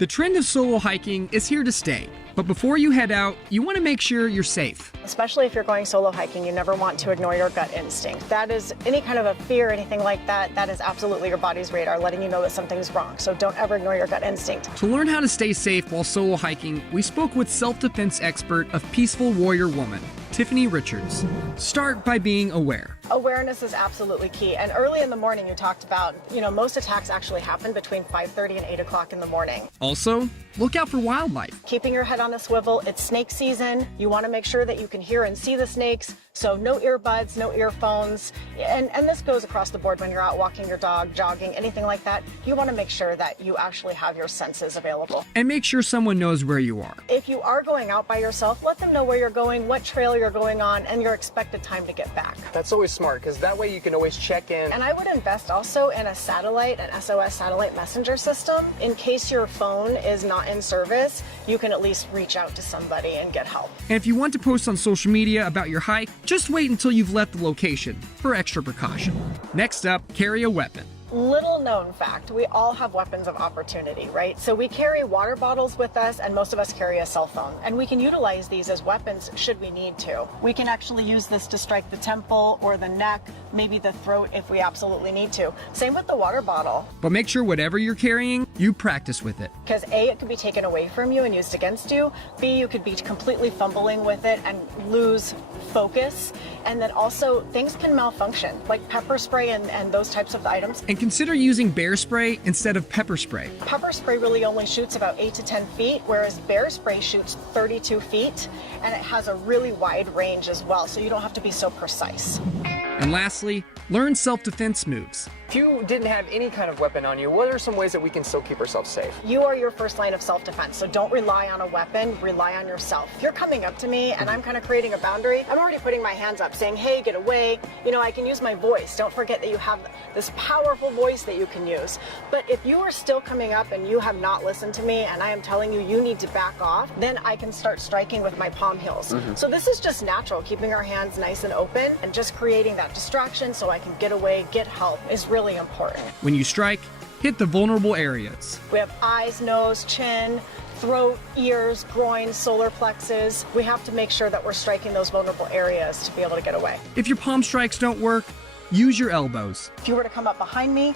The trend of solo hiking is here to stay, but before you head out, you want to make sure you're safe. Especially if you're going solo hiking, you never want to ignore your gut instinct. That is any kind of a fear, anything like that, that is absolutely your body's radar letting you know that something's wrong. So don't ever ignore your gut instinct. To learn how to stay safe while solo hiking, we spoke with self-defense expert of Peaceful Warrior Woman, Tiffany Richards. Start by being aware. Awareness is absolutely key. And early in the morning, you talked about, most attacks actually happen between 5:30 and 8 o'clock in the morning. Also, look out for wildlife. Keeping your head on a swivel, it's snake season. You want to make sure that you can hear and see the snakes. So no earbuds, no earphones. And this goes across the board when you're out walking your dog, jogging, anything like that. You want to make sure that you actually have your senses available. And make sure someone knows where you are. If you are going out by yourself, let them know where you're going, what trail you're going on, and your expected time to get back. That's always smart, because that way you can always check in. And I would invest also in a satellite, an SOS satellite messenger system. In case your phone is not in service, you can at least reach out to somebody and get help. And if you want to post on social media about your hike, just wait until you've left the location for extra precaution. Next up, carry a weapon. Little known fact, we all have weapons of opportunity, right? So we carry water bottles with us, and most of us carry a cell phone. And we can utilize these as weapons should we need to. We can actually use this to strike the temple or the neck, maybe the throat if we absolutely need to. Same with the water bottle. But make sure whatever you're carrying, you practice with it. Because A, it could be taken away from you and used against you. B, you could be completely fumbling with it and lose focus. And then also, things can malfunction, like pepper spray and those types of items. And consider using bear spray instead of pepper spray. Pepper spray really only shoots about 8 to 10 feet, whereas bear spray shoots 32 feet, and it has a really wide range as well, so you don't have to be so precise. And lastly, learn self-defense moves. If you didn't have any kind of weapon on you, what are some ways that we can still keep ourselves safe? You are your first line of self-defense, so don't rely on a weapon, rely on yourself. If you're coming up to me and I'm kind of creating a boundary, I'm already putting my hands up saying, hey, get away. I can use my voice. Don't forget that you have this powerful voice that you can use. But if you are still coming up and you have not listened to me and I am telling you you need to back off, then I can start striking with my palm heels. So this is just natural, keeping our hands nice and open and just creating that distraction so I can get away, get help is really important. When you strike, hit the vulnerable areas. We have eyes, nose, chin, throat, ears, groin, solar plexus. We have to make sure that we're striking those vulnerable areas to be able to get away. If your palm strikes don't work, use your elbows. If you were to come up behind me,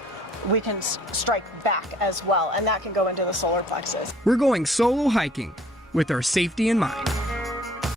we can strike back as well, and that can go into the solar plexus. We're going solo hiking with our safety in mind.